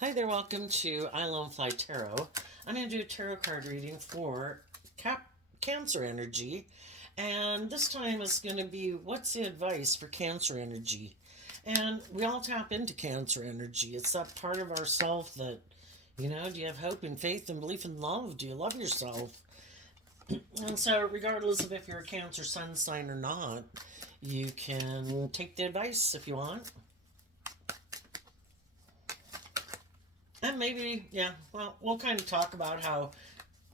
Hi there, welcome to I Lone Fly Tarot. I'm going to do a tarot card reading for Cancer energy, and this time it's going to be what's the advice for Cancer energy? And we all tap into Cancer energy. It's that part of ourself that, do you have hope and faith and belief in love? Do you love yourself? And so, regardless of if you're a Cancer sun sign or not, you can take the advice if you want. And maybe, yeah, well, we'll kind of talk about how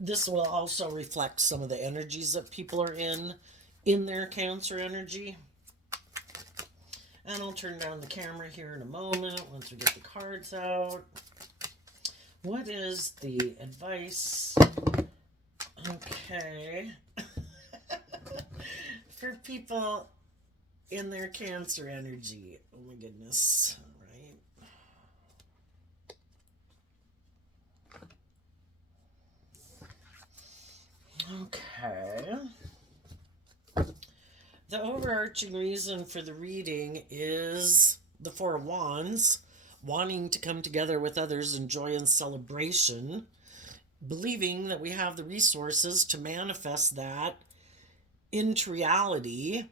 this will also reflect some of the energies that people are in their Cancer energy. And I'll turn down the camera here in a moment once we get the cards out. What is the advice? Okay. For people in their Cancer energy. Oh my goodness. Okay. The overarching reason for the reading is the Four of Wands, wanting to come together with others in joy and celebration, believing that we have the resources to manifest that into reality,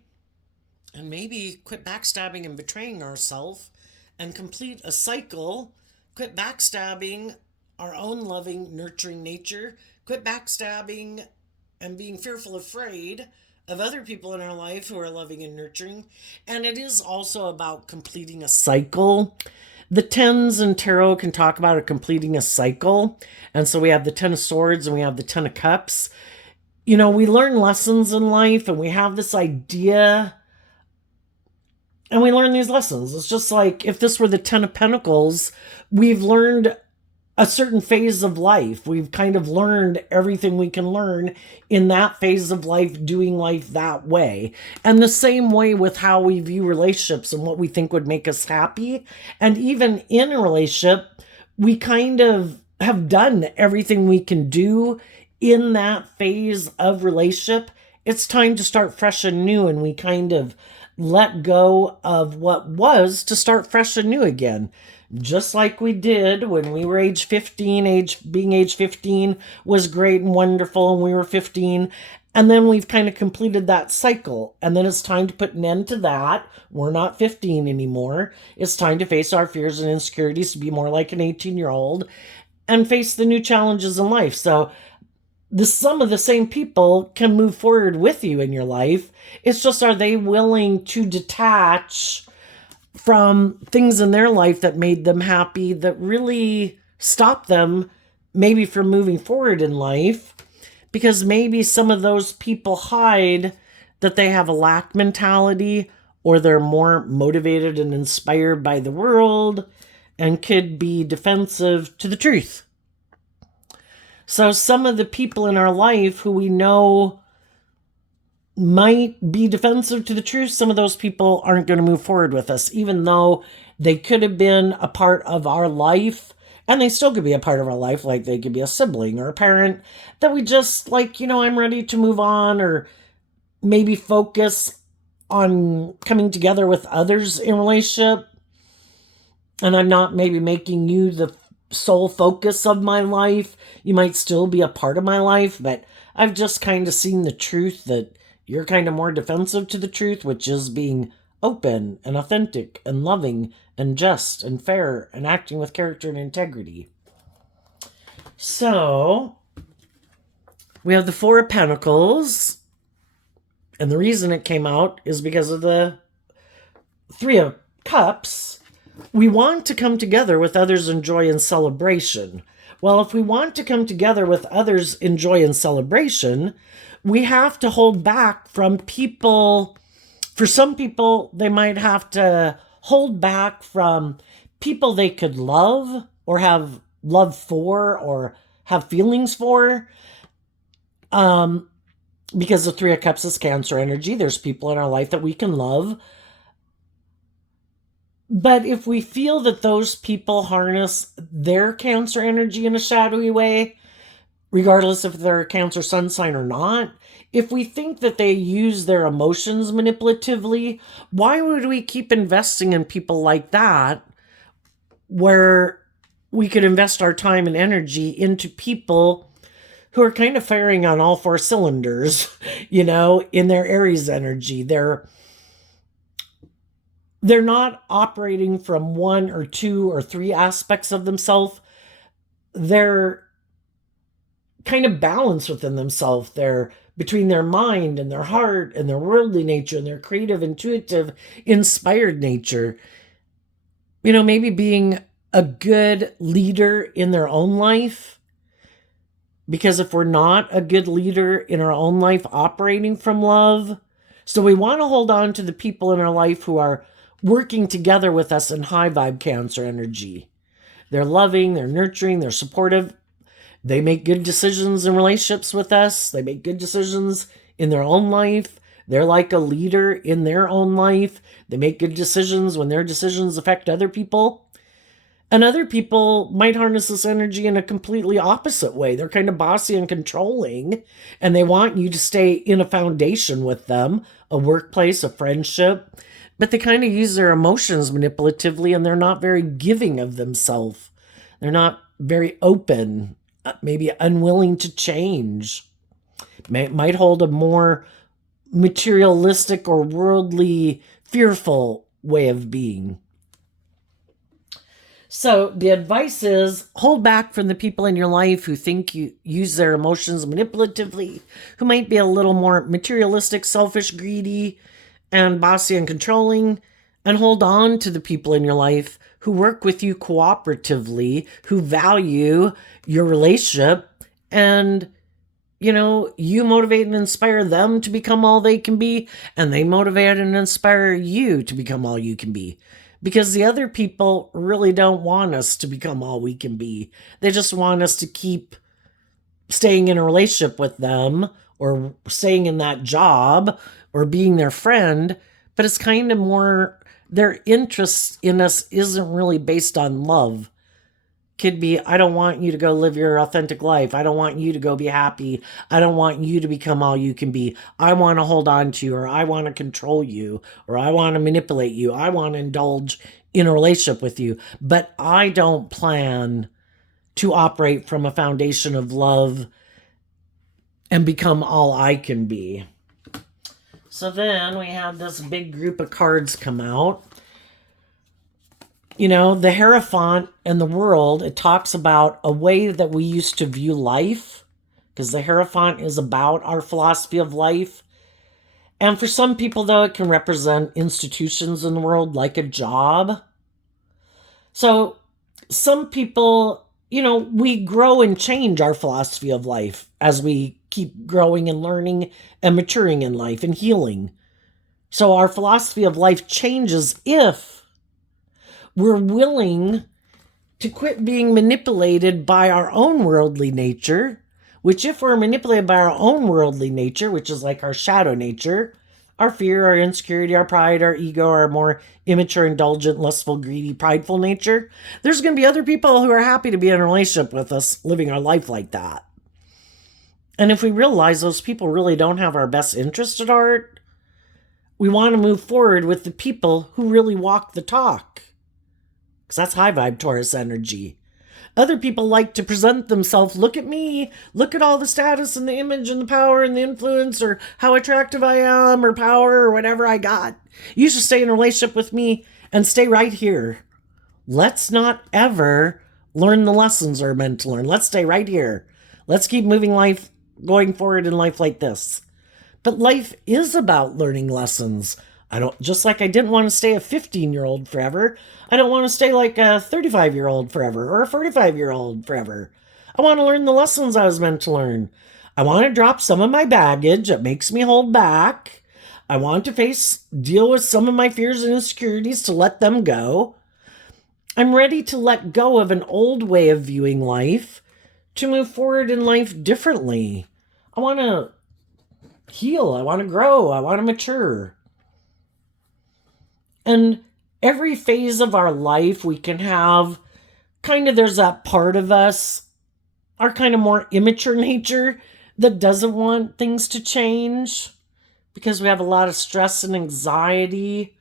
and maybe quit backstabbing and betraying ourselves and complete a cycle, quit backstabbing our own loving, nurturing nature, quit backstabbing and being fearful, afraid of other people in our life who are loving and nurturing. And it is also about completing a cycle. The tens in tarot can talk about it completing a cycle. And so we have the Ten of Swords and we have the Ten of Cups. We learn lessons in life and we have this idea and we learn these lessons. It's just like if this were the Ten of Pentacles, we've learned a certain phase of life. We've kind of learned everything we can learn in that phase of life, doing life that way. And the same way with how we view relationships and what we think would make us happy. And even in a relationship, we kind of have done everything we can do in that phase of relationship. It's time to start fresh and new, and we kind of let go of what was to start fresh and new again. Just like we did when we were age 15. Being age 15 was great and wonderful, and we were 15. And then we've kind of completed that cycle. And then it's time to put an end to that. We're not 15 anymore. It's time to face our fears and insecurities, to be more like an 18-year-old and face the new challenges in life. So some of the same people can move forward with you in your life. It's just, are they willing to detach from things in their life that made them happy, that really stopped them maybe from moving forward in life? Because maybe some of those people hide that they have a lack mentality, or they're more motivated and inspired by the world and could be defensive to the truth. So some of the people in our life who we know might be defensive to the truth, some of those people aren't going to move forward with us, even though they could have been a part of our life, and they still could be a part of our life. Like they could be a sibling or a parent that we just like, I'm ready to move on, or maybe focus on coming together with others in relationship. And I'm not maybe making you the sole focus of my life. You might still be a part of my life, but I've just kind of seen the truth that you're kind of more defensive to the truth, which is being open and authentic and loving and just and fair and acting with character and integrity. So we have the Four of Pentacles, and the reason it came out is because of the Three of Cups. We want to come together with others in joy and celebration. Well, if we want to come together with others in joy and celebration, we have to hold back from people. For some people, they might have to hold back from people they could love or have love for or have feelings for. Because the Three of Cups is Cancer energy. There's people in our life that we can love. But if we feel that those people harness their Cancer energy in a shadowy way, regardless if they're a Cancer sun sign or not, if we think that they use their emotions manipulatively, why would we keep investing in people like that, where we could invest our time and energy into people who are kind of firing on all four cylinders, in their Aries energy. They're not operating from one or two or three aspects of themselves. They're kind of balanced within themselves. They're between their mind and their heart and their worldly nature and their creative, intuitive, inspired nature. Maybe being a good leader in their own life. Because if we're not a good leader in our own life operating from love, so we want to hold on to the people in our life who are working together with us in high vibe Cancer energy. They're loving, they're nurturing, they're supportive. They make good decisions in relationships with us. They make good decisions in their own life. They're like a leader in their own life. They make good decisions when their decisions affect other people. And other people might harness this energy in a completely opposite way. They're kind of bossy and controlling, and they want you to stay in a foundation with them, a workplace, a friendship, but they kind of use their emotions manipulatively, and they're not very giving of themselves. They're not very open, maybe unwilling to change. Might hold a more materialistic or worldly, fearful way of being. So the advice is hold back from the people in your life who think you use their emotions manipulatively, who might be a little more materialistic, selfish, greedy, and bossy and controlling, and hold on to the people in your life who work with you cooperatively, who value your relationship, and you motivate and inspire them to become all they can be, and they motivate and inspire you to become all you can be. Because the other people really don't want us to become all we can be. They just want us to keep staying in a relationship with them or staying in that job or being their friend. But it's kind of more, their interest in us isn't really based on love. Could be, I don't want you to go live your authentic life. I don't want you to go be happy. I don't want you to become all you can be. I want to hold on to you, or I want to control you, or I want to manipulate you. I want to indulge in a relationship with you. But I don't plan to operate from a foundation of love and become all I can be. So then we have this big group of cards come out. The Hierophant and the World, it talks about a way that we used to view life, because the Hierophant is about our philosophy of life. And for some people, though, it can represent institutions in the world, like a job. So some people, we grow and change our philosophy of life as we keep growing and learning and maturing in life and healing. So our philosophy of life changes if we're willing to quit being manipulated by our own worldly nature, which if we're manipulated by our own worldly nature, which is like our shadow nature, our fear, our insecurity, our pride, our ego, our more immature, indulgent, lustful, greedy, prideful nature, there's going to be other people who are happy to be in a relationship with us living our life like that. And if we realize those people really don't have our best interest at heart, we want to move forward with the people who really walk the talk. Because that's high vibe Taurus energy. Other people like to present themselves, look at me, look at all the status and the image and the power and the influence, or how attractive I am, or power, or whatever I got. You should stay in a relationship with me and stay right here. Let's not ever learn the lessons we're meant to learn. Let's stay right here. Let's keep moving life, going forward in life like this. But life is about learning lessons. Just like I didn't want to stay a 15-year-old forever, I don't want to stay like a 35-year-old forever or a 45-year-old forever. I want to learn the lessons I was meant to learn. I want to drop some of my baggage that makes me hold back. I want to deal with some of my fears and insecurities to let them go. I'm ready to let go of an old way of viewing life to move forward in life differently. I want to heal. I want to grow. I want to mature. And every phase of our life, we can have there's that part of us, our kind of more immature nature, that doesn't want things to change because we have a lot of stress and anxiety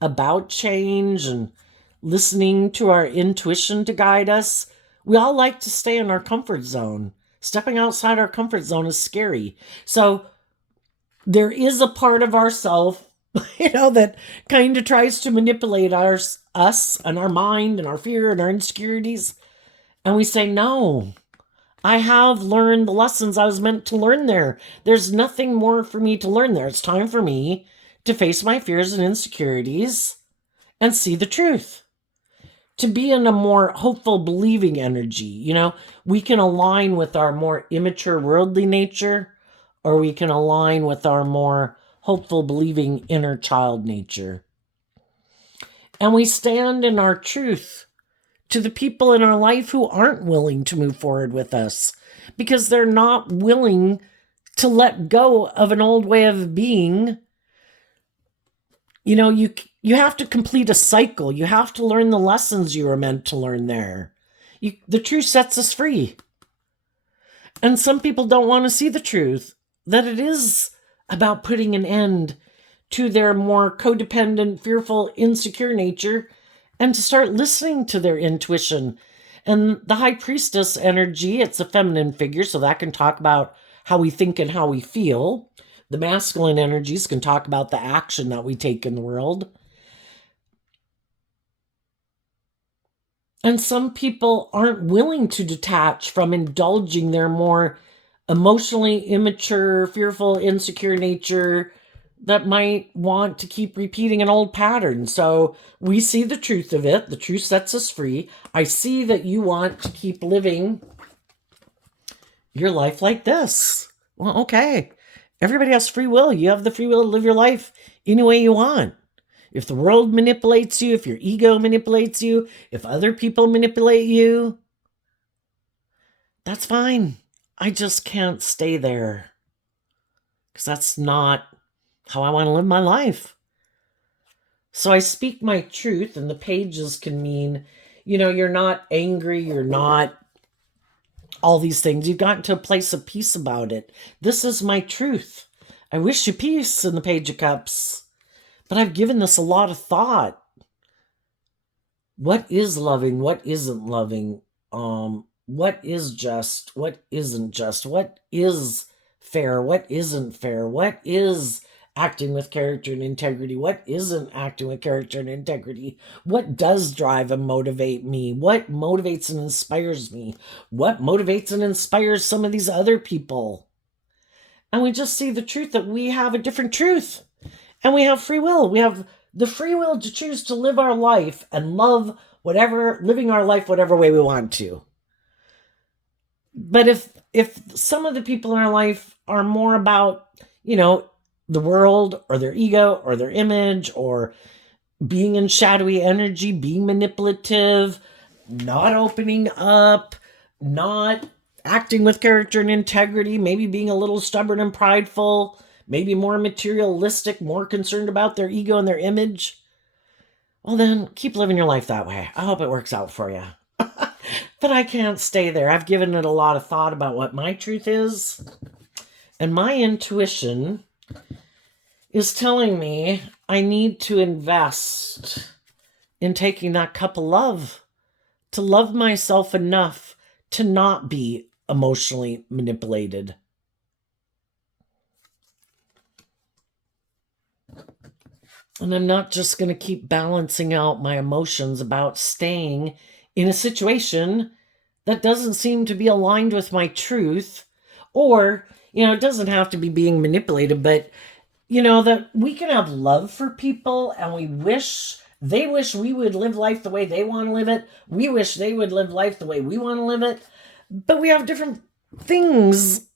about change. And listening to our intuition to guide us. We all like to stay in our comfort zone. Stepping outside our comfort zone is scary. So there is a part of ourself, that kind of tries to manipulate us and our mind and our fear and our insecurities. And we say, no, I have learned the lessons I was meant to learn there. There's nothing more for me to learn there. It's time for me to face my fears and insecurities and see the truth. To be in a more hopeful, believing energy. We can align with our more immature, worldly nature, or we can align with our more hopeful, believing inner child nature. And we stand in our truth to the people in our life who aren't willing to move forward with us because they're not willing to let go of an old way of being. You have to complete a cycle. You have to learn the lessons you were meant to learn there. The truth sets us free. And some people don't want to see the truth, that it is about putting an end to their more codependent, fearful, insecure nature and to start listening to their intuition. And the high priestess energy, it's a feminine figure, so that can talk about how we think and how we feel. The masculine energies can talk about the action that we take in the world. And some people aren't willing to detach from indulging their more emotionally immature, fearful, insecure nature that might want to keep repeating an old pattern. So we see the truth of it. The truth sets us free. I see that you want to keep living your life like this. Well, okay. Everybody has free will. You have the free will to live your life any way you want. If the world manipulates you, if your ego manipulates you, if other people manipulate you, that's fine. I just can't stay there because that's not how I want to live my life. So I speak my truth, and the pages can mean, you're not angry, you're not all these things. You've gotten to a place of peace about it. This is my truth. I wish you peace in the Page of Cups. But I've given this a lot of thought. What is loving? What isn't loving? What is just? What isn't just? What is fair? What isn't fair? What is acting with character and integrity? What isn't acting with character and integrity? What does drive and motivate me? What motivates and inspires me? What motivates and inspires some of these other people? And we just see the truth that we have a different truth. And we have free will. We have the free will to choose to live our life and love living our life whatever way we want to. But if some of the people in our life are more about, the world or their ego or their image or being in shadowy energy, being manipulative, not opening up, not acting with character and integrity, maybe being a little stubborn and prideful, maybe more materialistic, more concerned about their ego and their image, well then keep living your life that way. I hope it works out for you. But I can't stay there. I've given it a lot of thought about what my truth is. And my intuition is telling me I need to invest in taking that cup of love, to love myself enough to not be emotionally manipulated. And I'm not just going to keep balancing out my emotions about staying in a situation that doesn't seem to be aligned with my truth. Or, it doesn't have to be being manipulated, but, that we can have love for people and they wish we would live life the way they want to live it. We wish they would live life the way we want to live it. But we have different things,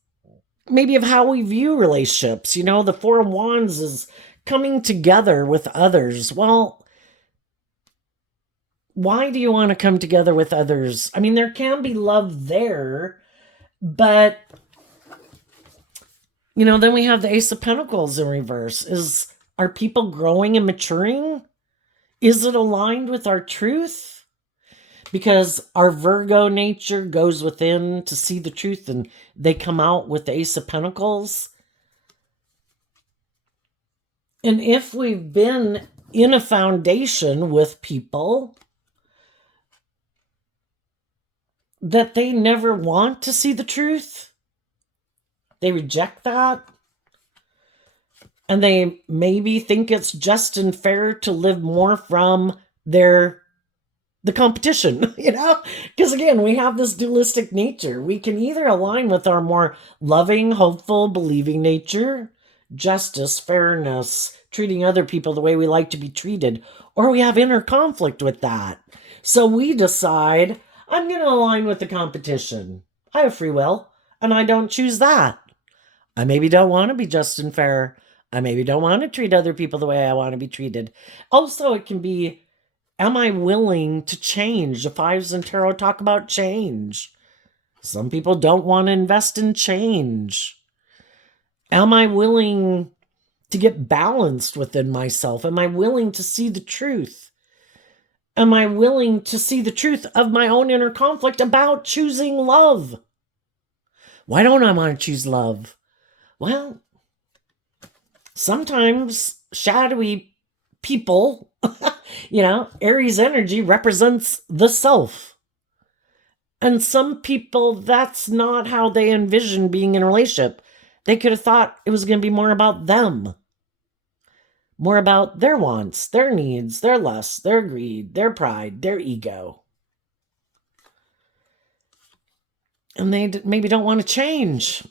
maybe of how we view relationships. The Four of Wands is coming together with others. Well, why do you want to come together with others? I mean, there can be love there, but, then we have the Ace of Pentacles in reverse. Are people growing and maturing? Is it aligned with our truth? Because our Virgo nature goes within to see the truth, and they come out with the Ace of Pentacles. And if we've been in a foundation with people that they never want to see the truth. They reject that. And they maybe think it's just and fair to live more from the competition, Because again, we have this dualistic nature. We can either align with our more loving, hopeful, believing nature, justice, fairness, treating other people the way we like to be treated, or we have inner conflict with that. So we decide, I'm going to align with the competition. I have free will, and I don't choose that. I maybe don't want to be just and fair. I maybe don't want to treat other people the way I want to be treated. Also, it can be, am I willing to change? The fives in tarot talk about change. Some people don't want to invest in change. Am I willing to get balanced within myself? Am I willing to see the truth? Am I willing to see the truth of my own inner conflict about choosing love? Why don't I want to choose love? Well, sometimes shadowy people, Aries energy represents the self. And some people, that's not how they envision being in a relationship. They could have thought it was going to be more about them, more about their wants, their needs, their lusts, their greed, their pride, their ego. And they maybe don't want to change.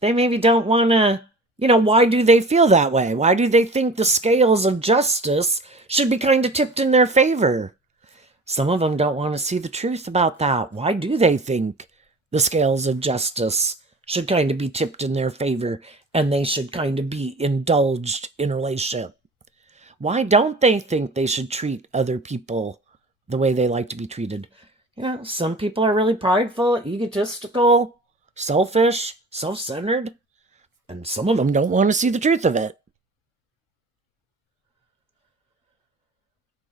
They maybe don't want to, why do they feel that way? Why do they think the scales of justice should be kind of tipped in their favor? Some of them don't want to see the truth about that. Why do they think the scales of justice should kind of be tipped in their favor and they should kind of be indulged in a relationship? Why don't they think they should treat other people the way they like to be treated? Some people are really prideful, egotistical, selfish, self-centered, and some of them don't want to see the truth of it.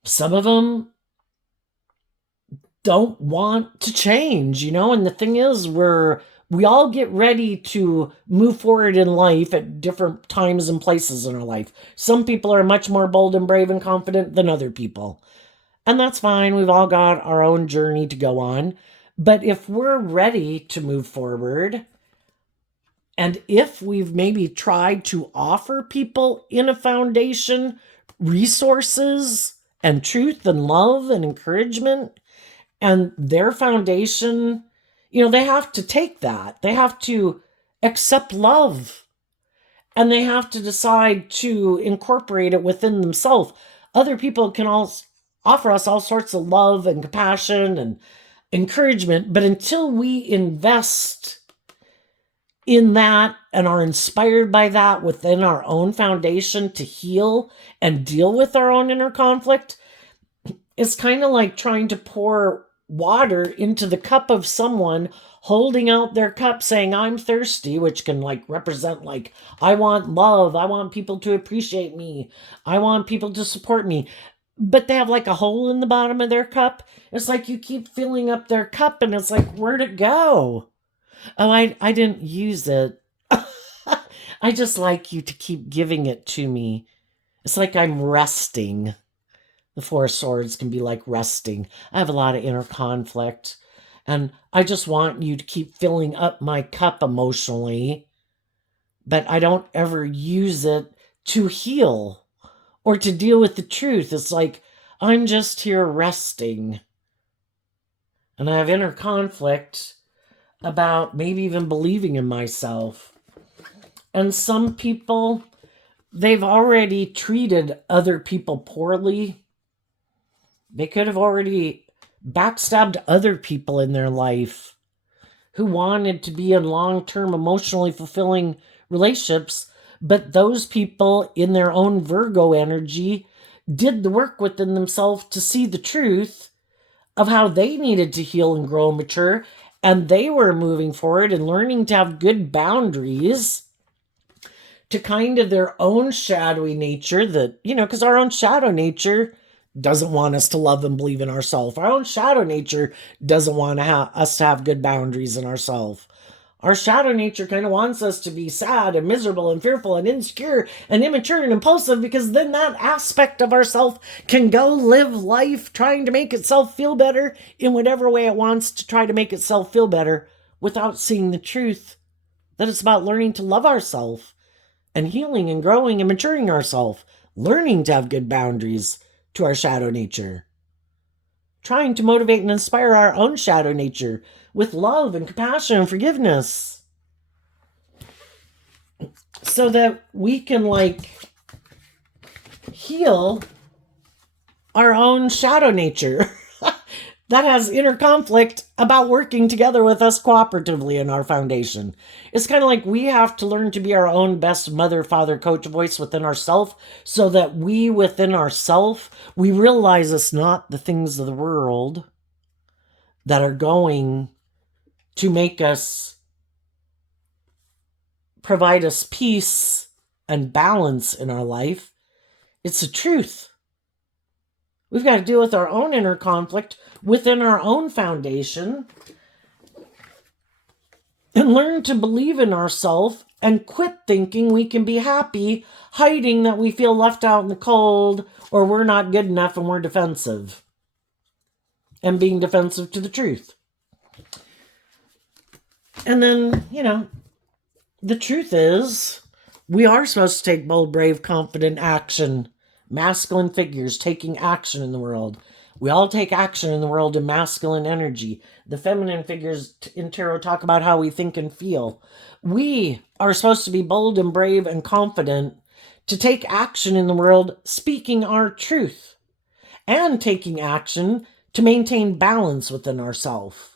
Some of them don't want to change, and the thing is, we all get ready to move forward in life at different times and places in our life. Some people are much more bold and brave and confident than other people. And that's fine. We've all got our own journey to go on. But if we're ready to move forward, and if we've maybe tried to offer people in a foundation resources and truth and love and encouragement, and their foundation, they have to take that. They have to accept love. And they have to decide to incorporate it within themselves. Other people can offer us all sorts of love and compassion and encouragement, but until we invest in that and are inspired by that within our own foundation to heal and deal with our own inner conflict, it's kind of like trying to pour water into the cup of someone holding out their cup saying, I'm thirsty, which can represent I want love. I want people to appreciate me. I want people to support me. But they have a hole in the bottom of their cup. It's like you keep filling up their cup and it's like, where'd it go? Oh, I didn't use it. I just like you to keep giving it to me. It's like I'm resting. The Four of Swords can be like resting. I have a lot of inner conflict. And I just want you to keep filling up my cup emotionally. But I don't ever use it to heal or to deal with the truth. It's like, I'm just here resting. And I have inner conflict about maybe even believing in myself. And some people, they've already treated other people poorly. They could have already backstabbed other people in their life who wanted to be in long-term emotionally fulfilling relationships, but those people in their own Virgo energy did the work within themselves to see the truth of how they needed to heal and grow and mature, and they were moving forward and learning to have good boundaries to kind of their own shadowy nature that, because our own shadow nature doesn't want us to love and believe in ourselves. Our own shadow nature doesn't want us to have good boundaries in ourselves. Our shadow nature kind of wants us to be sad and miserable and fearful and insecure and immature and impulsive, because then that aspect of ourself can go live life trying to make itself feel better in whatever way it wants to try to make itself feel better, without seeing the truth that it's about learning to love ourselves and healing and growing and maturing ourselves, learning to have good boundaries to our shadow nature, trying to motivate and inspire our own shadow nature with love and compassion and forgiveness, so that we can heal our own shadow nature that has inner conflict about working together with us cooperatively in our foundation. It's kind of like we have to learn to be our own best mother, father, coach voice within ourselves, so that we within ourselves, we realize it's not the things of the world that are going to make us, provide us peace and balance in our life. It's the truth. We've got to deal with our own inner conflict within our own foundation and learn to believe in ourselves and quit thinking we can be happy hiding that we feel left out in the cold, or we're not good enough and we're defensive, and being defensive to the truth. And then, the truth is, we are supposed to take bold, brave, confident action. Masculine figures taking action in the world. We all take action in the world in masculine energy. The feminine figures in tarot talk about how we think and feel. We are supposed to be bold and brave and confident to take action in the world, speaking our truth and taking action to maintain balance within ourselves.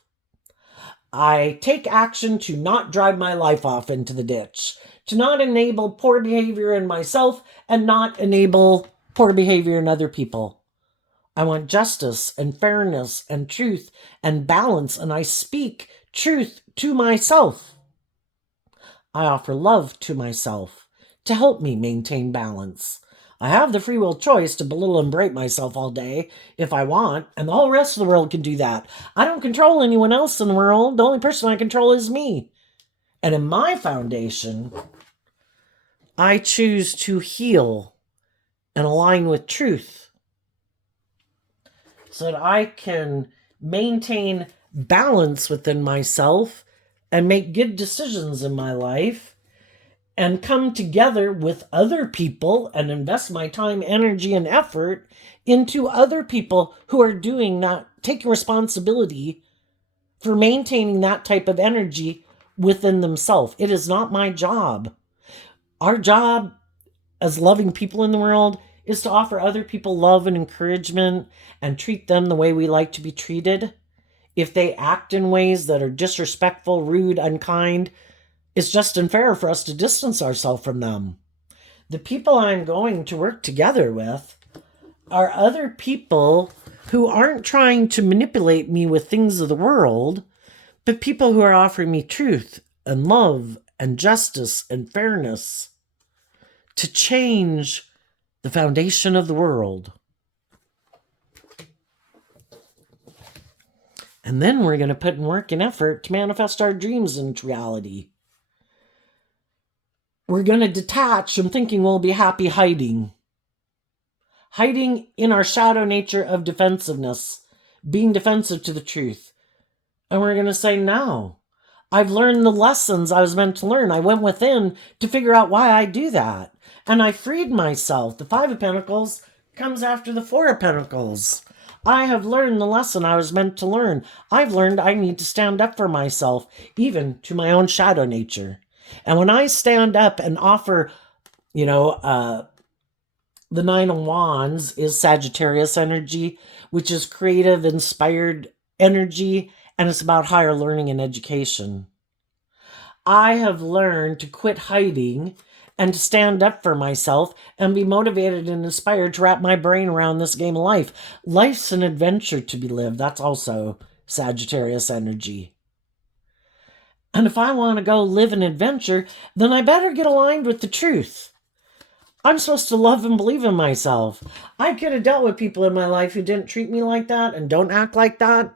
I take action to not drive my life off into the ditch, to not enable poor behavior in myself and not enable poor behavior in other people. I want justice and fairness and truth and balance, and I speak truth to myself. I offer love to myself to help me maintain balance. I have the free will choice to belittle and berate myself all day if I want, and the whole rest of the world can do that. I don't control anyone else in the world. The only person I control is me. And in my foundation, I choose to heal and align with truth so that I can maintain balance within myself and make good decisions in my life, and come together with other people and invest my time, energy, and effort into other people who are doing that, taking responsibility for maintaining that type of energy within themselves. It is not my job. Our job as loving people in the world is to offer other people love and encouragement and treat them the way we like to be treated. If they act in ways that are disrespectful, rude, unkind, it's just unfair for us to distance ourselves from them. The people I'm going to work together with are other people who aren't trying to manipulate me with things of the world, but people who are offering me truth and love and justice and fairness to change the foundation of the world. And then we're going to put in work and effort to manifest our dreams into reality. We're going to detach from thinking we'll be happy hiding in our shadow nature of defensiveness, being defensive to the truth. And we're going to say, no, I've learned the lessons I was meant to learn. I went within to figure out why I do that. And I freed myself. The Five of Pentacles comes after the Four of Pentacles. I have learned the lesson I was meant to learn. I've learned I need to stand up for myself, even to my own shadow nature. And when I stand up and offer, the Nine of Wands is Sagittarius energy, which is creative, inspired energy, and it's about higher learning and education. I have learned to quit hiding and to stand up for myself and be motivated and inspired to wrap my brain around this game of life. Life's an adventure to be lived. That's also Sagittarius energy. And if I want to go live an adventure, then I better get aligned with the truth. I'm supposed to love and believe in myself. I could have dealt with people in my life who didn't treat me like that and don't act like that.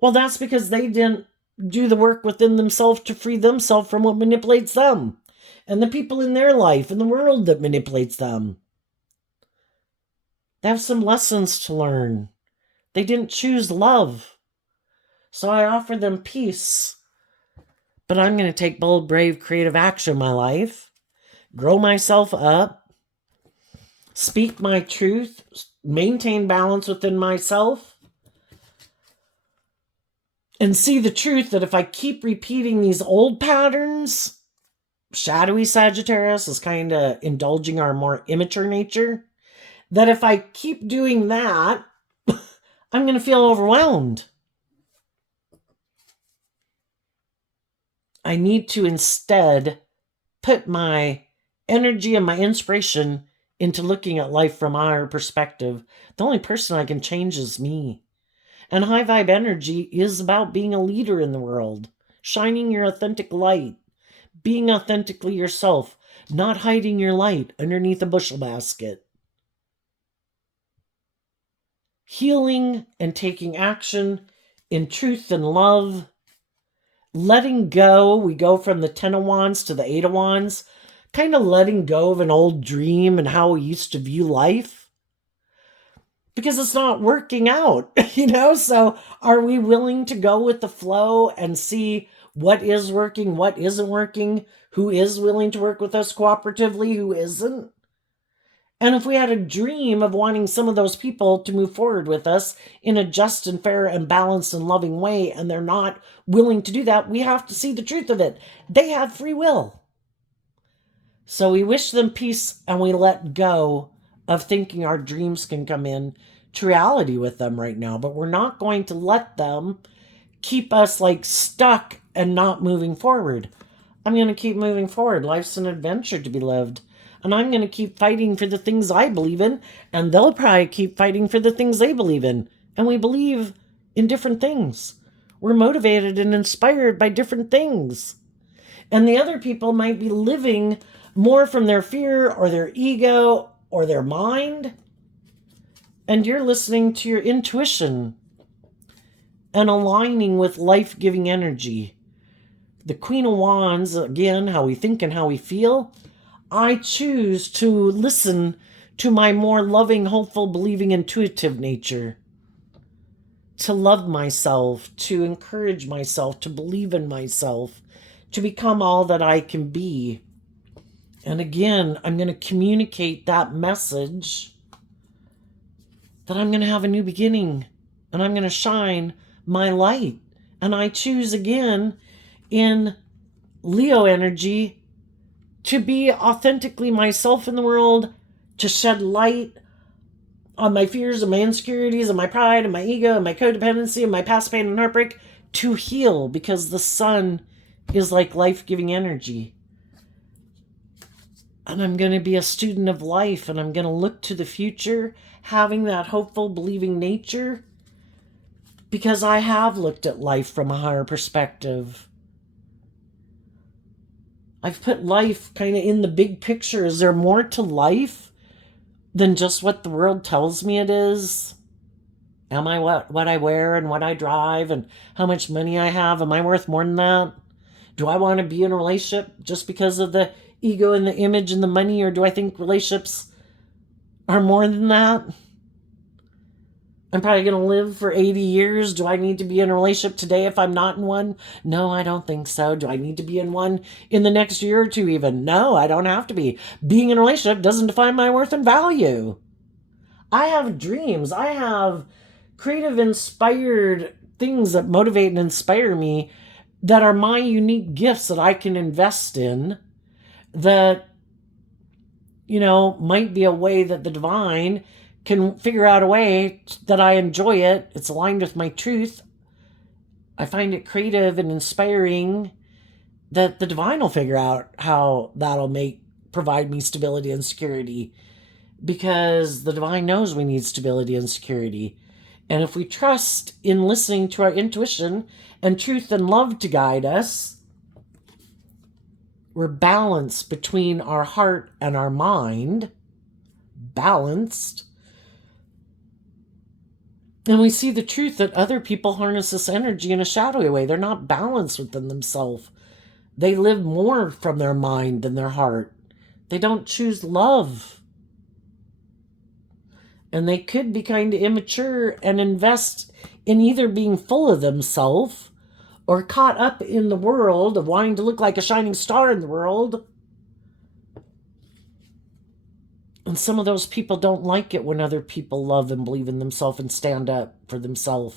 Well, that's because they didn't do the work within themselves to free themselves from what manipulates them and the people in their life and the world that manipulates them. They have some lessons to learn. They didn't choose love. So I offer them peace. But I'm going to take bold, brave, creative action in my life, grow myself up, speak my truth, maintain balance within myself, and see the truth that if I keep repeating these old patterns, shadowy Sagittarius is kind of indulging our more immature nature, that if I keep doing that, I'm going to feel overwhelmed. I need to instead put my energy and my inspiration into looking at life from our perspective. The only person I can change is me. And high vibe energy is about being a leader in the world, shining your authentic light, being authentically yourself, not hiding your light underneath a bushel basket. Healing and taking action in truth and love. Letting go. We go from the 10 of Wands to the 8 of Wands. Kind of letting go of an old dream and how we used to view life. Because it's not working out, So are we willing to go with the flow and see what is working, what isn't working, who is willing to work with us cooperatively, who isn't? And if we had a dream of wanting some of those people to move forward with us in a just and fair and balanced and loving way, and they're not willing to do that, we have to see the truth of it. They have free will. So we wish them peace and we let go of thinking our dreams can come in to reality with them right now. But we're not going to let them keep us stuck and not moving forward. I'm going to keep moving forward. Life's an adventure to be lived. And I'm going to keep fighting for the things I believe in, and they'll probably keep fighting for the things they believe in. And we believe in different things. We're motivated and inspired by different things. And the other people might be living more from their fear or their ego or their mind. And you're listening to your intuition and aligning with life-giving energy. The Queen of Wands, again, how we think and how we feel. I choose to listen to my more loving, hopeful, believing, intuitive nature. To love myself, to encourage myself, to believe in myself, to become all that I can be. And again, I'm going to communicate that message that I'm going to have a new beginning and I'm going to shine my light. And I choose again in Leo energy to be authentically myself in the world, to shed light on my fears and my insecurities and my pride and my ego and my codependency and my past pain and heartbreak, to heal, because the sun is like life-giving energy. And I'm going to be a student of life, and I'm going to look to the future having that hopeful, believing nature, because I have looked at life from a higher perspective. I've put life kind of in the big picture. Is there more to life than just what the world tells me it is? Am I what I wear and what I drive and how much money I have? Am I worth more than that? Do I want to be in a relationship just because of the ego and the image and the money, or do I think relationships are more than that? I'm probably going to live for 80 years. Do I need to be in a relationship today if I'm not in one? No, I don't think so. Do I need to be in one in the next year or two even? No, I don't have to be. Being in a relationship doesn't define my worth and value. I have dreams. I have creative, inspired things that motivate and inspire me that are my unique gifts that I can invest in, that, might be a way that the divine can figure out a way that I enjoy it. It's aligned with my truth. I find it creative and inspiring, that the divine will figure out how that'll provide me stability and security, because the divine knows we need stability and security. And if we trust in listening to our intuition and truth and love to guide us, we're balanced between our heart and our mind, balanced. And we see the truth that other people harness this energy in a shadowy way. They're not balanced within themselves. They live more from their mind than their heart. They don't choose love. And they could be kind of immature and invest in either being full of themselves or caught up in the world of wanting to look like a shining star in the world. And some of those people don't like it when other people love and believe in themselves and stand up for themselves.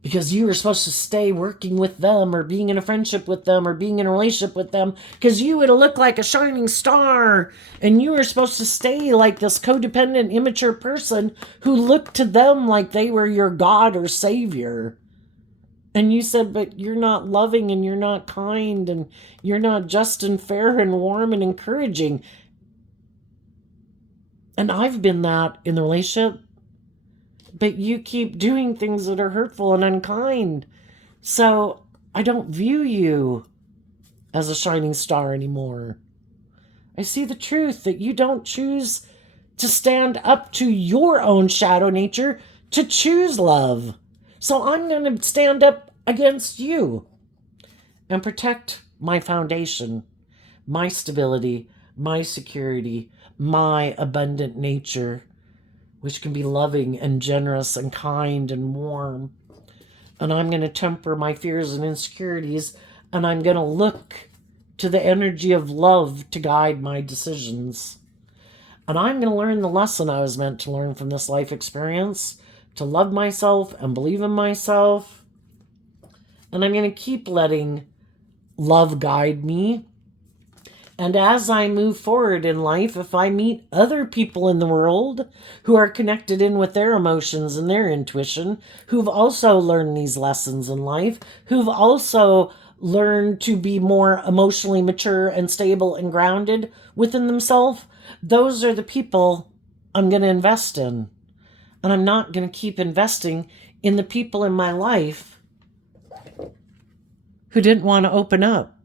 Because you were supposed to stay working with them or being in a friendship with them or being in a relationship with them because you would look like a shining star, and you were supposed to stay like this codependent, immature person who looked to them like they were your God or Savior. And you said, but you're not loving and you're not kind and you're not just and fair and warm and encouraging. And I've been that in the relationship. But you keep doing things that are hurtful and unkind. So I don't view you as a shining star anymore. I see the truth that you don't choose to stand up to your own shadow nature to choose love. So I'm going to stand up against you and protect my foundation, my stability, my security, my abundant nature, which can be loving and generous and kind and warm. And I'm going to temper my fears and insecurities, and I'm going to look to the energy of love to guide my decisions. And I'm going to learn the lesson I was meant to learn from this life experience, to love myself and believe in myself. And I'm going to keep letting love guide me. And as I move forward in life, if I meet other people in the world who are connected in with their emotions and their intuition, who've also learned these lessons in life, who've also learned to be more emotionally mature and stable and grounded within themselves, those are the people I'm going to invest in. And I'm not going to keep investing in the people in my life who didn't want to open up,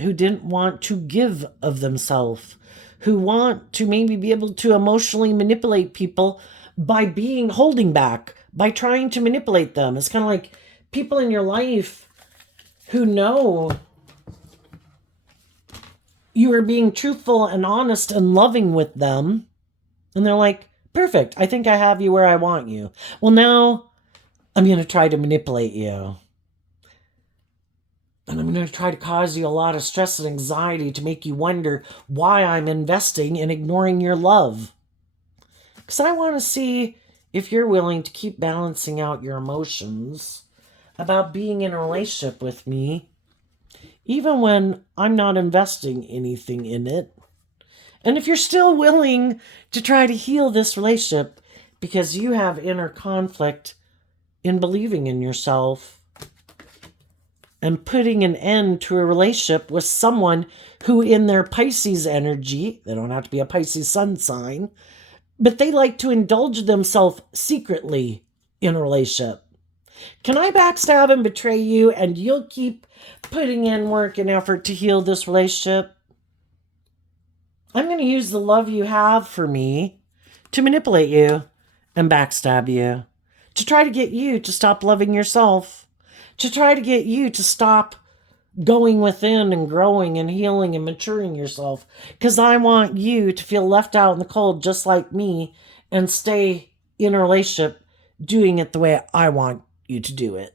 who didn't want to give of themselves, who want to maybe be able to emotionally manipulate people by being holding back, by trying to manipulate them. It's kind of like people in your life who know you are being truthful and honest and loving with them, and they're like, perfect, I think I have you where I want you. Well, now I'm going to try to manipulate you. And I'm going to try to cause you a lot of stress and anxiety to make you wonder why I'm investing in ignoring your love. Because I want to see if you're willing to keep balancing out your emotions about being in a relationship with me, even when I'm not investing anything in it. And if you're still willing to try to heal this relationship because you have inner conflict in believing in yourself and putting an end to a relationship with someone who in their Pisces energy, they don't have to be a Pisces sun sign, but they like to indulge themselves secretly in a relationship. Can I backstab and betray you and you'll keep putting in work and effort to heal this relationship? I'm going to use the love you have for me to manipulate you and backstab you, to try to get you to stop loving yourself, to try to get you to stop going within and growing and healing and maturing yourself. Because I want you to feel left out in the cold just like me and stay in a relationship doing it the way I want you to do it.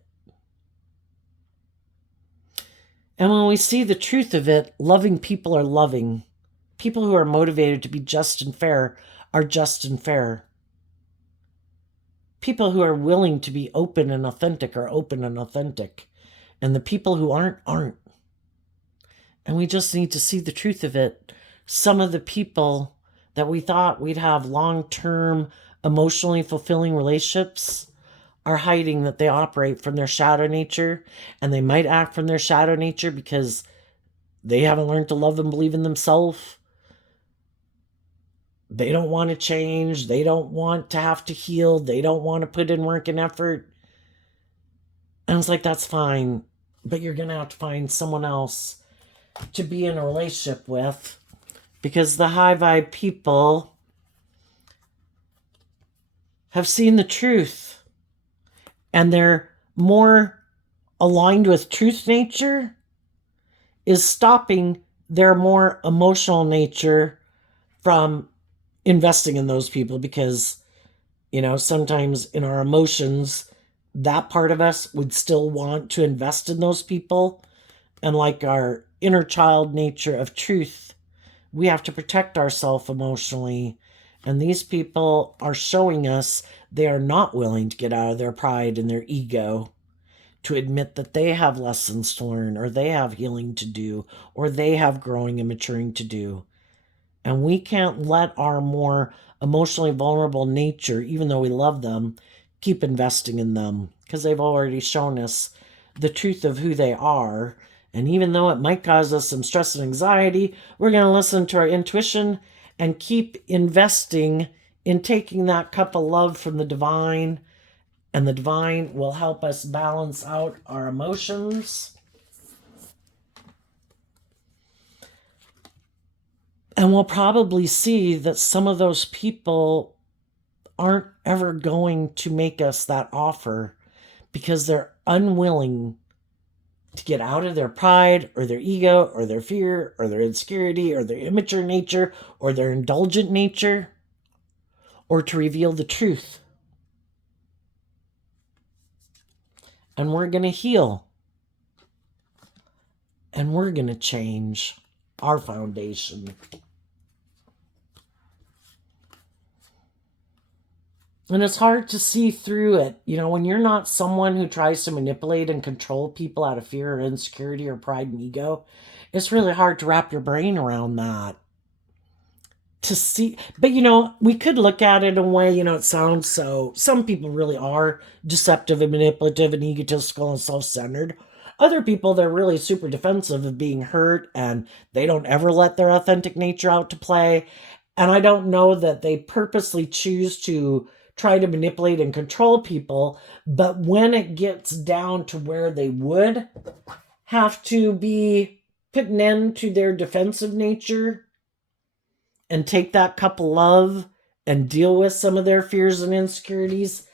And when we see the truth of it, loving people are loving. People who are motivated to be just and fair are just and fair. People who are willing to be open and authentic are open and authentic. And the people who aren't. And we just need to see the truth of it. Some of the people that we thought we'd have long-term, emotionally fulfilling relationships are hiding that they operate from their shadow nature. And they might act from their shadow nature because they haven't learned to love and believe in themselves. They don't want to change. They don't want to have to heal. They don't want to put in work and effort. And it's like, that's fine. But you're going to have to find someone else to be in a relationship with. Because the high vibe people have seen the truth. and they're more aligned with truth nature is stopping their more emotional nature from investing in those people, because sometimes in our emotions that part of us would still want to invest in those people, and like our inner child nature of truth, we have to protect ourselves emotionally. And these people are showing us they are not willing to get out of their pride and their ego to admit that they have lessons to learn, or they have healing to do, or they have growing and maturing to do. And we can't let our more emotionally vulnerable nature, even though we love them, keep investing in them, because they've already shown us the truth of who they are. And even though it might cause us some stress and anxiety, we're going to listen to our intuition and keep investing in taking that cup of love from the divine. And the divine will help us balance out our emotions. And we'll probably see that some of those people aren't ever going to make us that offer because they're unwilling to get out of their pride or their ego or their fear or their insecurity or their immature nature or their indulgent nature, or to reveal the truth. And we're going to heal. And we're going to change our foundation. And it's hard to see through it. When you're not someone who tries to manipulate and control people out of fear or insecurity or pride and ego, it's really hard to wrap your brain around that. To see, but we could look at it in a way, it sounds so, some people really are deceptive and manipulative and egotistical and self-centered. Other people, they're really super defensive of being hurt, and they don't ever let their authentic nature out to play. And I don't know that they purposely choose to try to manipulate and control people, but when it gets down to where they would have to be put an end to their defensive nature and take that cup of love and deal with some of their fears and insecurities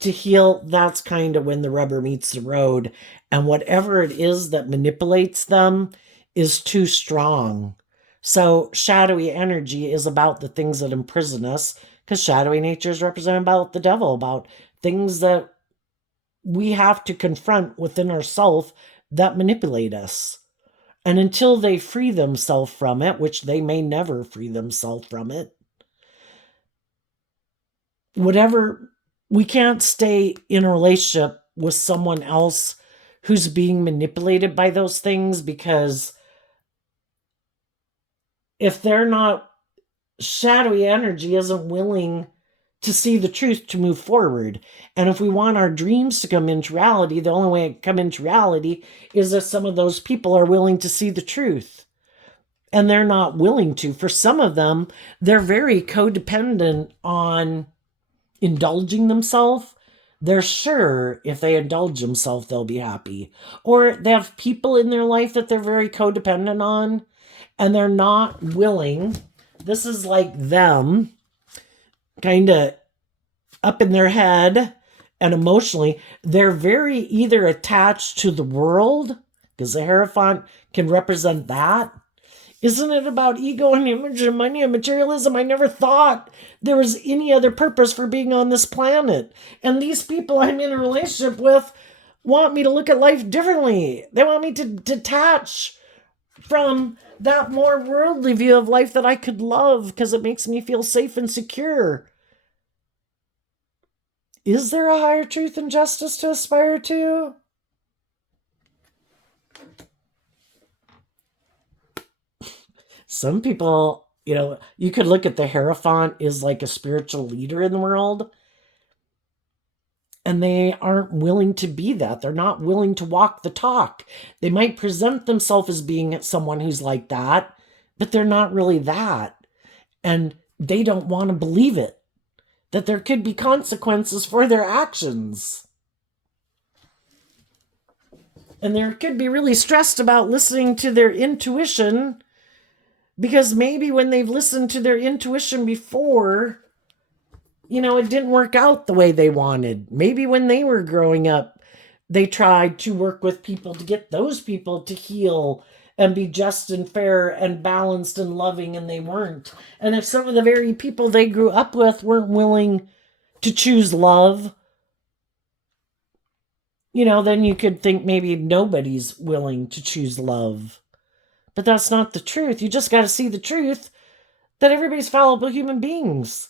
to heal, that's kind of when the rubber meets the road. And whatever it is that manipulates them is too strong. So shadowy energy is about the things that imprison us, because shadowy nature is represented about the devil, about things that we have to confront within ourselves that manipulate us. And until they free themselves from it, which they may never free themselves from it, we can't stay in a relationship with someone else who's being manipulated by those things, because if they're not, shadowy energy isn't willing to see the truth to move forward. And if we want our dreams to come into reality, the only way it come into reality is if some of those people are willing to see the truth. And they're not willing to. For some of them, they're very codependent on indulging themselves. They're sure if they indulge themselves, they'll be happy. Or they have people in their life that they're very codependent on, and they're not willing. This is like them kind of up in their head and emotionally. They're very either attached to the world, because the Hierophant can represent that. Isn't it about ego and image and money and materialism? I never thought there was any other purpose for being on this planet. And these people I'm in a relationship with want me to look at life differently. They want me to detach from that more worldly view of life that I could love, because it makes me feel safe and secure. Is there a higher truth and justice to aspire to? Some people, you could look at the Hierophant as like a spiritual leader in the world, and they aren't willing to be that. They're not willing to walk the talk. They might present themselves as being someone who's like that, but they're not really that. And they don't want to believe it, that there could be consequences for their actions. And they could be really stressed about listening to their intuition, because maybe when they've listened to their intuition before, it didn't work out the way they wanted. Maybe when they were growing up, they tried to work with people to get those people to heal and be just and fair and balanced and loving, and they weren't. And if some of the very people they grew up with weren't willing to choose love, then you could think maybe nobody's willing to choose love. But that's not the truth. You just got to see the truth that everybody's fallible human beings.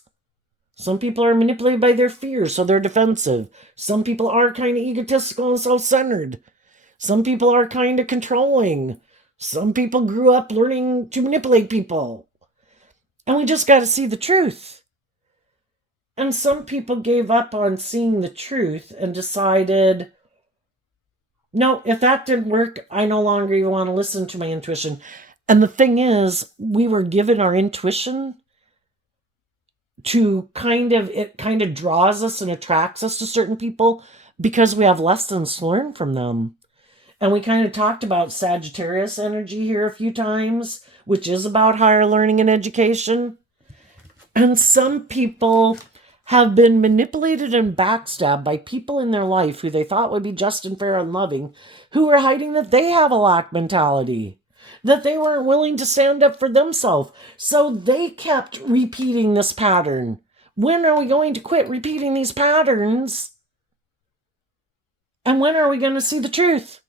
Some people are manipulated by their fears, so they're defensive. Some people are kind of egotistical and self-centered. Some people are kind of controlling. Some people grew up learning to manipulate people. And we just got to see the truth. And some people gave up on seeing the truth and decided, no, if that didn't work, I no longer even want to listen to my intuition. And the thing is, we were given our intuition to it kind of draws us and attracts us to certain people because we have lessons to learn from them. And we kind of talked about Sagittarius energy here a few times, which is about higher learning and education. And some people have been manipulated and backstabbed by people in their life who they thought would be just and fair and loving, who were hiding that they have a lack mentality, that they weren't willing to stand up for themselves. So they kept repeating this pattern. When are we going to quit repeating these patterns? And when are we going to see the truth?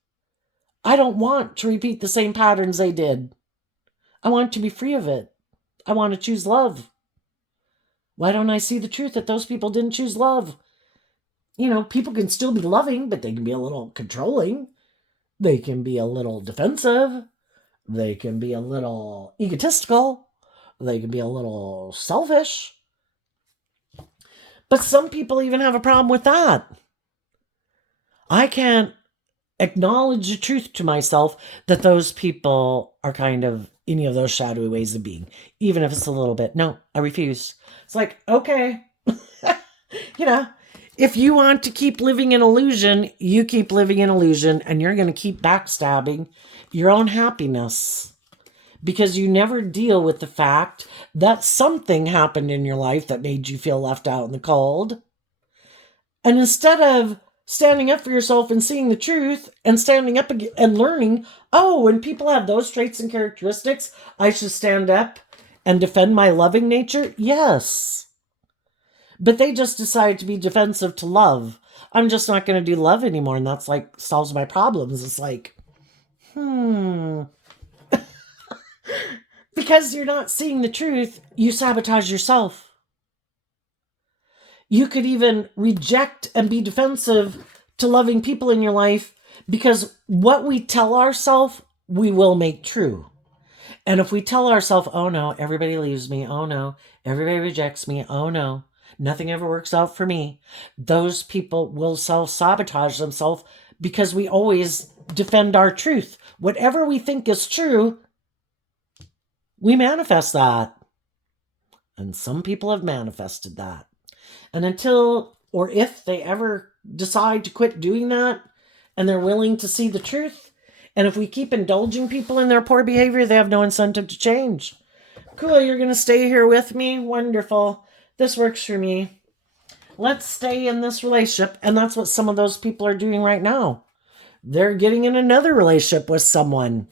I don't want to repeat the same patterns they did. I want to be free of it. I want to choose love. Why don't I see the truth that those people didn't choose love? People can still be loving, but they can be a little controlling. They can be a little defensive. They can be a little egotistical. They can be a little selfish. But some people even have a problem with that. I can't acknowledge the truth to myself that those people are kind of any of those shadowy ways of being, even if it's a little bit. No, I refuse. It's like, okay, if you want to keep living in illusion, you keep living in illusion, and you're going to keep backstabbing your own happiness because you never deal with the fact that something happened in your life that made you feel left out in the cold. And instead of standing up for yourself and seeing the truth and standing up and learning, when people have those traits and characteristics, I should stand up and defend my loving nature? Yes. But they just decided to be defensive to love. I'm just not going to do love anymore, and that's like solves my problems. It's like, because you're not seeing the truth, you sabotage yourself. You could even reject and be defensive to loving people in your life because what we tell ourselves, we will make true. And if we tell ourselves, oh no, everybody leaves me. Oh no, everybody rejects me. Oh no, nothing ever works out for me. Those people will self-sabotage themselves because we always defend our truth. Whatever we think is true, we manifest that. And some people have manifested that. And until, or if they ever decide to quit doing that, and they're willing to see the truth, and if we keep indulging people in their poor behavior, they have no incentive to change. Cool, you're going to stay here with me? Wonderful. This works for me. Let's stay in this relationship. And that's what some of those people are doing right now. They're getting in another relationship with someone.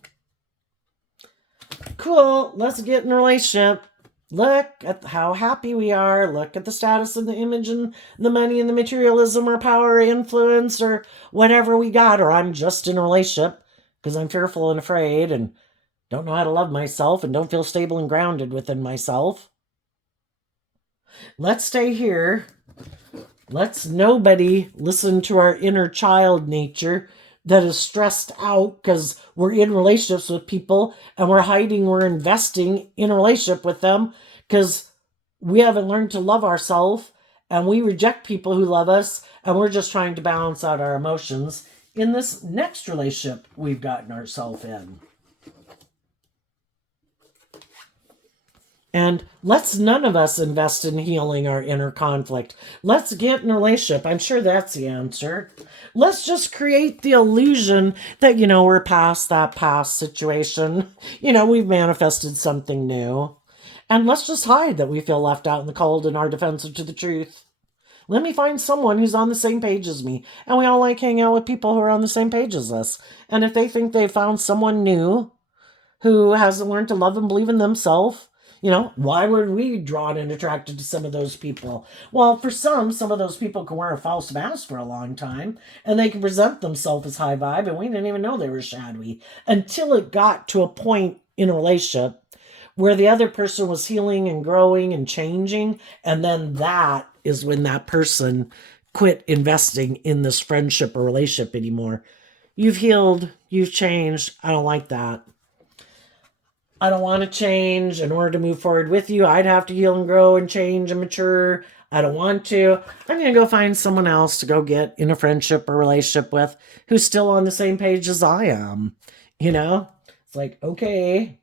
Cool, let's get in a relationship. Look at how happy we are. Look at the status and the image and the money and the materialism or power or influence or whatever we got. Or I'm just in a relationship because I'm fearful and afraid and don't know how to love myself and don't feel stable and grounded within myself. Let's stay here. Let's nobody listen to our inner child nature that is stressed out because we're in relationships with people and we're investing in a relationship with them because we haven't learned to love ourselves and we reject people who love us and we're just trying to balance out our emotions in this next relationship we've gotten ourselves in. And let's none of us invest in healing our inner conflict. Let's get in a relationship. I'm sure that's the answer. Let's just create the illusion that, we're past that past situation. We've manifested something new. And let's just hide that we feel left out in the cold and are defensive to the truth. Let me find someone who's on the same page as me. And we all like hanging out with people who are on the same page as us. And if they think they've found someone new who hasn't learned to love and believe in themselves, why were we drawn and attracted to some of those people? Well, for some of those people can wear a false mask for a long time and they can present themselves as high vibe, and we didn't even know they were shadowy until it got to a point in a relationship where the other person was healing and growing and changing. And then that is when that person quit investing in this friendship or relationship anymore. You've healed, you've changed. I don't like that. I don't want to change. In order to move forward with you, I'd have to heal and grow and change and mature. I don't want to. I'm going to go find someone else to go get in a friendship or relationship with who's still on the same page as I am. It's like, okay.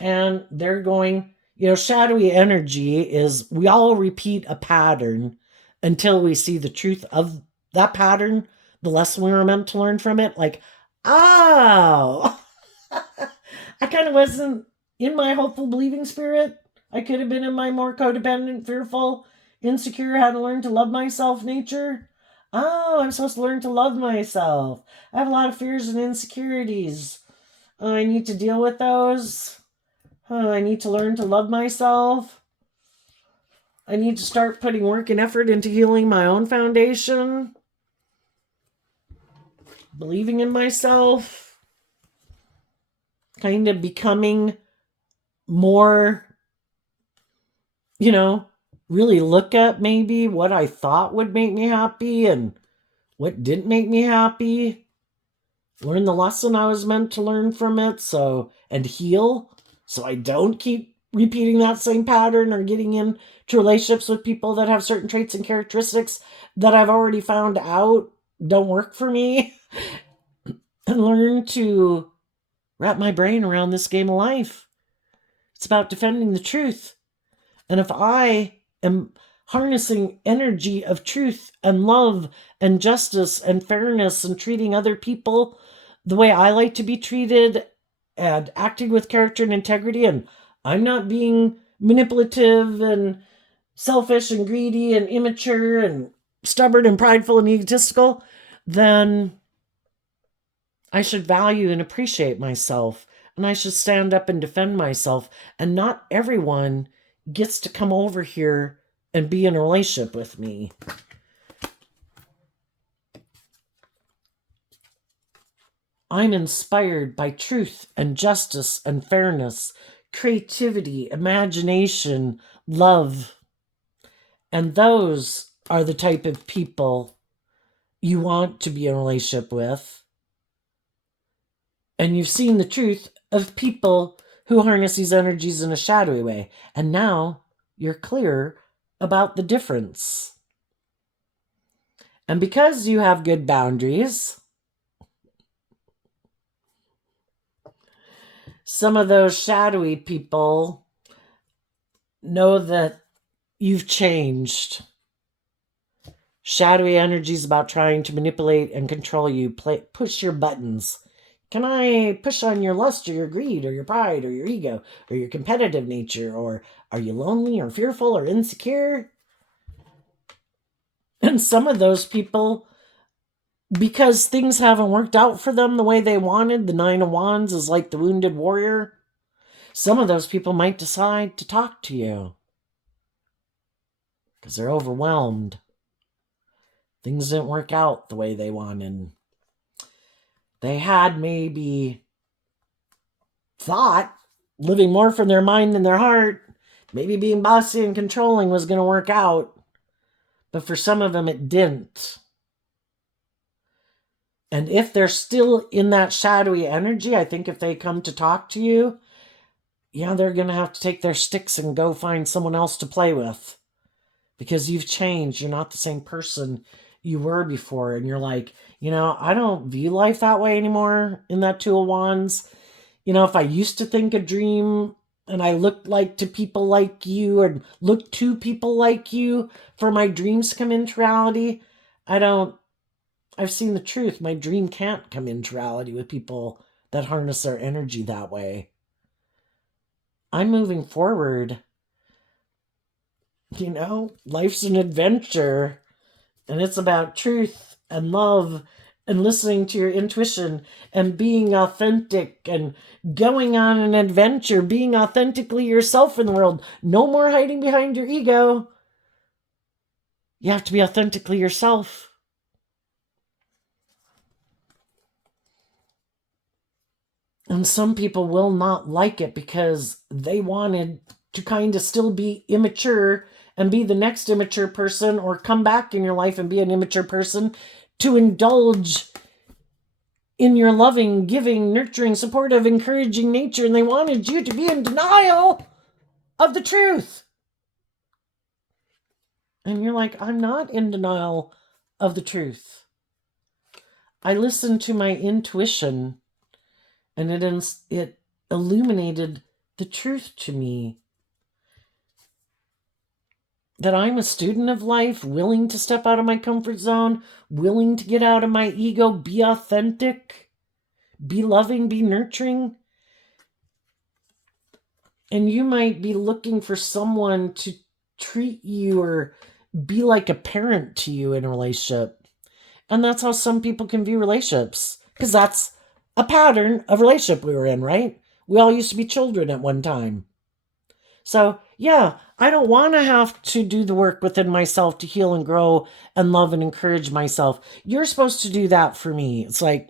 And they're going, shadowy energy is we all repeat a pattern until we see the truth of that pattern, the lesson we were meant to learn from it. Like, oh, I kind of wasn't in my hopeful believing spirit. I could have been in my more codependent, fearful, insecure, had to learn to love myself nature. Oh, I'm supposed to learn to love myself. I have a lot of fears and insecurities. I need to deal with those. I need to learn to love myself. I need to start putting work and effort into healing my own foundation. Believing in myself. Kind of becoming more, really look at maybe what I thought would make me happy and what didn't make me happy. Learn the lesson I was meant to learn from it, and heal, so I don't keep repeating that same pattern or getting into relationships with people that have certain traits and characteristics that I've already found out don't work for me. And learn to wrap my brain around this game of life. It's about defending the truth. And if I am harnessing energy of truth and love and justice and fairness and treating other people the way I like to be treated and acting with character and integrity, and I'm not being manipulative and selfish and greedy and immature and stubborn and prideful and egotistical, then I should value and appreciate myself, and I should stand up and defend myself. And not everyone gets to come over here and be in a relationship with me. I'm inspired by truth and justice and fairness, creativity, imagination, love. And those are the type of people you want to be in a relationship with. And you've seen the truth of people who harness these energies in a shadowy way. And now you're clear about the difference. And because you have good boundaries, some of those shadowy people know that you've changed. Shadowy energy is about trying to manipulate and control you, push your buttons. Can I push on your lust or your greed or your pride or your ego or your competitive nature? Or are you lonely or fearful or insecure? And some of those people, because things haven't worked out for them the way they wanted, the Nine of Wands is like the wounded warrior. Some of those people might decide to talk to you because they're overwhelmed. Things didn't work out the way they wanted. They had maybe thought, living more from their mind than their heart, maybe being bossy and controlling was going to work out. But for some of them, it didn't. And if they're still in that shadowy energy, I think if they come to talk to you, they're going to have to take their sticks and go find someone else to play with. Because you've changed. You're not the same person you were before. And you're like, I don't view life that way anymore in that Two of Wands. If I used to think a dream and I looked like to people like you or look to people like you for my dreams to come into reality, I've seen the truth. My dream can't come into reality with people that harness their energy that way. I'm moving forward. Life's an adventure, and it's about truth and love and listening to your intuition and being authentic and going on an adventure, being authentically yourself in the world. No more hiding behind your ego. You have to be authentically yourself. And some people will not like it because they wanted to kind of still be immature and be the next immature person, or come back in your life and be an immature person to indulge in your loving, giving, nurturing, supportive, encouraging nature. And they wanted you to be in denial of the truth. And you're like, I'm not in denial of the truth. I listened to my intuition, and it illuminated the truth to me. That I'm a student of life, willing to step out of my comfort zone, willing to get out of my ego, be authentic, be loving, be nurturing. And you might be looking for someone to treat you or be like a parent to you in a relationship. And that's how some people can view relationships, because that's a pattern of relationship we were in, right? We all used to be children at one time. So, yeah, I don't want to have to do the work within myself to heal and grow and love and encourage myself. You're supposed to do that for me. It's like,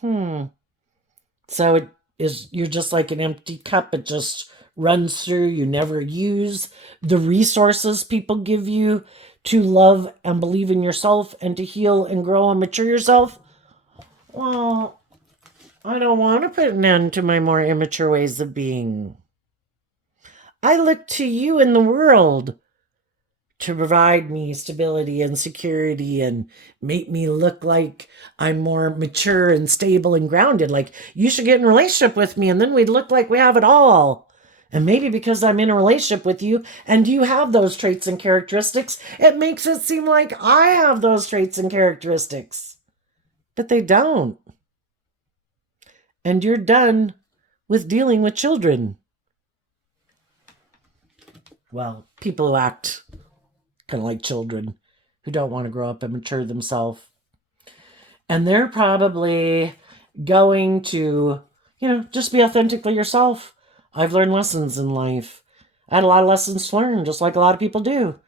So you're just like an empty cup. It just runs through. You never use the resources people give you to love and believe in yourself and to heal and grow and mature yourself. Well, I don't want to put an end to my more immature ways of being. I look to you in the world to provide me stability and security and make me look like I'm more mature and stable and grounded. Like, you should get in a relationship with me and then we'd look like we have it all. And maybe because I'm in a relationship with you and you have those traits and characteristics, it makes it seem like I have those traits and characteristics. But they don't. And you're done with dealing with children. Well, people who act kind of like children, who don't want to grow up and mature themselves. And they're probably going to, just be authentically yourself. I've learned lessons in life. I had a lot of lessons to learn, just like a lot of people do.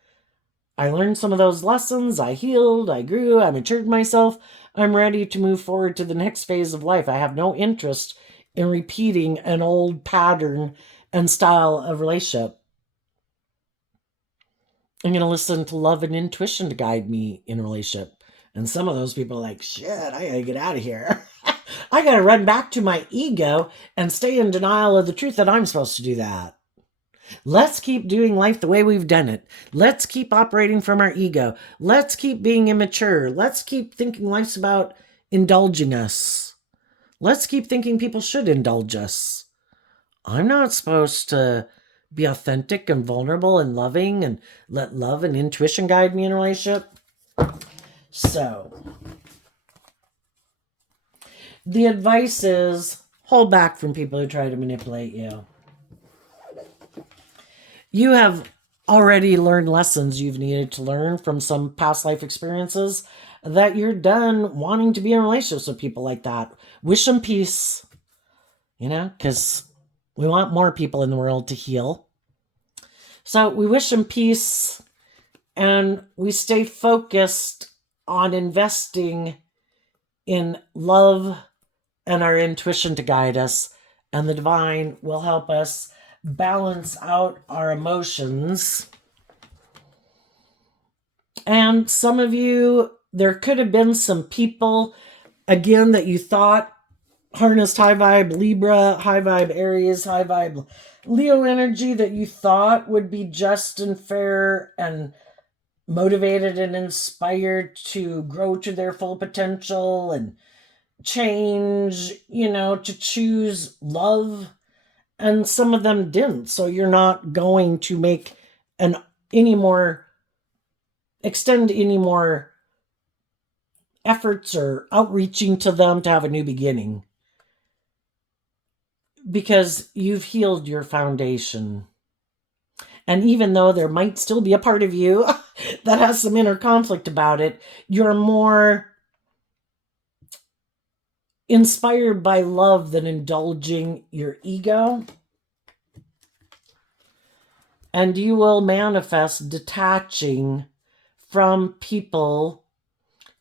I learned some of those lessons. I healed, I grew, I matured myself. I'm ready to move forward to the next phase of life. I have no interest in repeating an old pattern and style of relationship. I'm going to listen to love and intuition to guide me in a relationship. And some of those people are like, shit, I got to get out of here. I got to run back to my ego and stay in denial of the truth that I'm supposed to do that. Let's keep doing life the way we've done it. Let's keep operating from our ego. Let's keep being immature. Let's keep thinking life's about indulging us. Let's keep thinking people should indulge us. I'm not supposed to be authentic and vulnerable and loving and let love and intuition guide me in a relationship. So, the advice is hold back from people who try to manipulate you. You have already learned lessons you've needed to learn from some past life experiences, that you're done wanting to be in relationships with people like that. Wish them peace, because we want more people in the world to heal. So we wish them peace, and we stay focused on investing in love and our intuition to guide us, and the divine will help us balance out our emotions. And some of you, there could have been some people, again, that you thought harnessed high vibe Libra, high vibe Aries, high vibe Leo energy, that you thought would be just and fair and motivated and inspired to grow to their full potential and change, to choose love. And some of them didn't. So you're not going to make extend any more efforts or outreaching to them to have a new beginning. because you've healed your foundation. And even though there might still be a part of you that has some inner conflict about it, you're more inspired by love than indulging your ego. And you will manifest detaching from people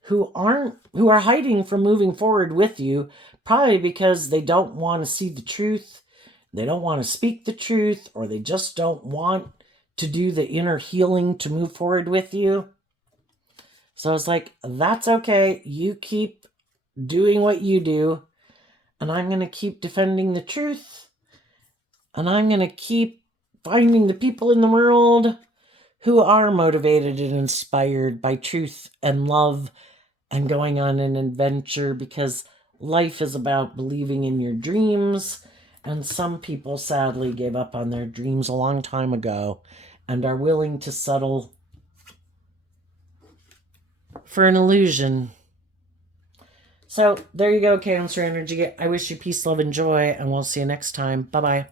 who are hiding from moving forward with you, probably because they don't want to see the truth, they don't want to speak the truth, or they just don't want to do the inner healing to move forward with you. So it's like, that's okay. You keep doing what you do, and I'm going to keep defending the truth, and I'm going to keep finding the people in the world who are motivated and inspired by truth and love and going on an adventure, because life is about believing in your dreams. And some people sadly gave up on their dreams a long time ago and are willing to settle for an illusion. So there you go, Cancer energy. I wish you peace, love, and joy, and we'll see you next time. Bye bye.